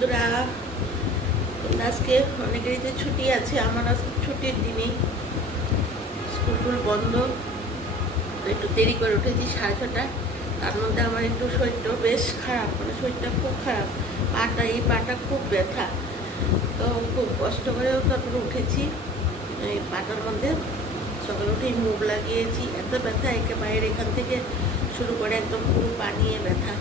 বন্ধুরা, আজকে অনেকেরই যে ছুটি আছে, আমার আজকে ছুটির দিনই, স্কুল বন্ধ। তো একটু দেরি করে উঠেছি 6:30। তার মধ্যে আমার একটু শরীরটাও বেশ খারাপ, মানে শরীরটা খুব খারাপ, এই পাটা খুব ব্যথা। তো খুব কষ্ট করেও তারপরে উঠেছি। এই পাটার মধ্যে সকালে উঠেই মুভ লাগিয়েছি, এত ব্যথা একেবারে এখান থেকে শুরু করে একদম পুরো পা নিয়ে ব্যথা।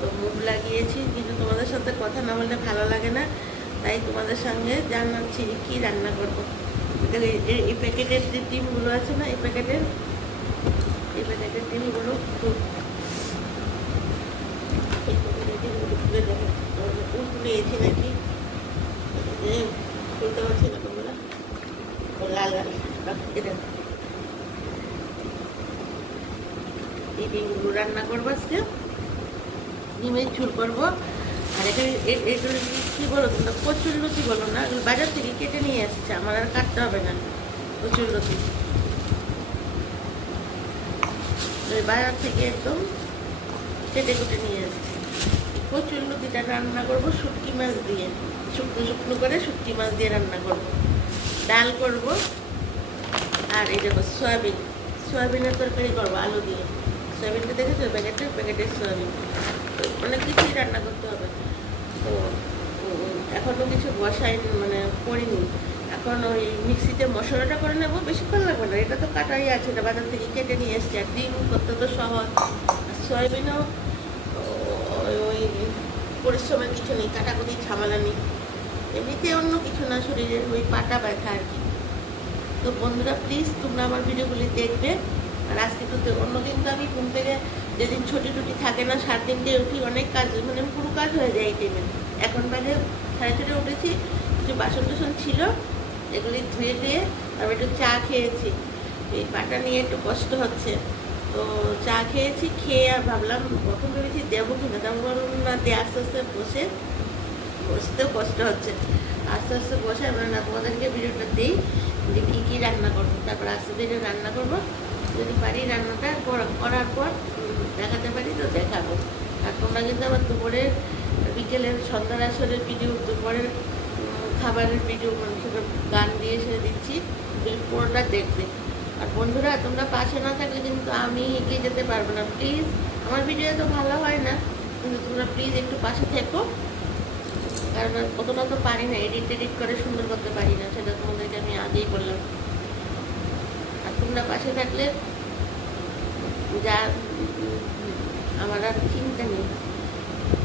তো মুভ লাগিয়েছি, কিন্তু তোমাদের সাথে কথা না বললে ভালো লাগে না, তাই তোমাদের সঙ্গে জানাচ্ছি কি রান্না করবো। এই প্যাকেটের যে ডিমগুলো আছে না, এই প্যাকেটের ডিমগুলো খুব উল্টিয়েছি নাকি খুলতে পারছি না তোমরা। লাল লাল এই ডিমগুলো রান্না করবো আজকে, ডিমের ঝুল করবো। আর এখানে এগুলো কী বলো তোমরা, কচুর লতি বলো না, বাজার থেকে কেটে নিয়ে আসছে, আমার আর কাটতে হবে না কচুর লতি। বাজার থেকে একদম কেটে কুটে নিয়ে আসছে। কচুর লতিটা রান্না করবো শুটকি মাছ দিয়ে, শুকনো শুকনো করে শুটকি মাছ দিয়ে রান্না করব। ডাল করব, আর এই দেখো সয়াবিনের তরকারি করবো আলু দিয়ে। সয়াবিনটা দেখেছো, প্যাকেটের সয়াবিন। তো অনেক কিছুই রান্না করতে হবে। তো এখনও কিছু মানে করিনি। এখন ওই মিক্সিতে মশলাটা করে নেবো, বেশিক্ষণ লাগবে না, এটা তো কাটাই আছে, এটা বাজার থেকে কেটে নিয়ে এসছি। আর ডিম করতে তো সহজ, সয়াবিনও ওই পরিশ্রমের কিছু নেই, কাটাকুটি ঝামেলা নেই, এমনিতে অন্য কিছু না, শরীরের ওই পাটা ব্যথা আর কি। তো বন্ধুরা প্লিজ তোমরা আমার ভিডিওগুলি দেখবে। আর আজকে তো অন্যদিন তো আমি ঘুম থেকে, যেদিন ছুটি টুটি থাকে না, 7 দিন উঠি, অনেক কাজ, মানে পুরো কাজ হয়ে যায় এই টাইমে। এখন বাজে 6:30 উঠেছি, কিছু বাসন টাসন ছিল, এগুলি ধুয়ে আমি একটু চা খেয়েছি। এই পাটা নিয়ে একটু কষ্ট হচ্ছে, তো চা খেয়েছি। খেয়ে আর ভাবলাম, প্রথম ভেবেছি দেবো কিনা, তারপর না দিয়ে আস্তে আস্তে বসতেও কষ্ট হচ্ছে, আস্তে আস্তে বসে আমরা না তোমাদেরকে ভিডিওটা দিই যে কী কী রান্না করবো, তারপর আস্তে ধীরে রান্না করবো। যদি পারি রান্নাটা করার পর দেখাতে পারি তো দেখাবো। আর তোমরা কিন্তু আবার দুপুরের, বিকেলের, সন্ধ্যার আসরের ভিডিও, দুপুরের খাবারের ভিডিও, মানে সেটা গান দিয়ে সেরে দিচ্ছি, পুরোটা দেখবে। আর বন্ধুরা তোমরা পাশে না থাকলে কিন্তু আমি এগিয়ে যেতে পারবো না। প্লিজ, আমার ভিডিও তো ভালো হয় না, কিন্তু তোমরা প্লিজ একটু পাশে থেকো, কারণ কতটা তো পারি না, এডিট করে সুন্দর করতে পারি না, সেটা তোমাদেরকে আমি আগেই বললাম। আর তোমরা পাশে থাকলে যা আমার আর চিন্তা নেই।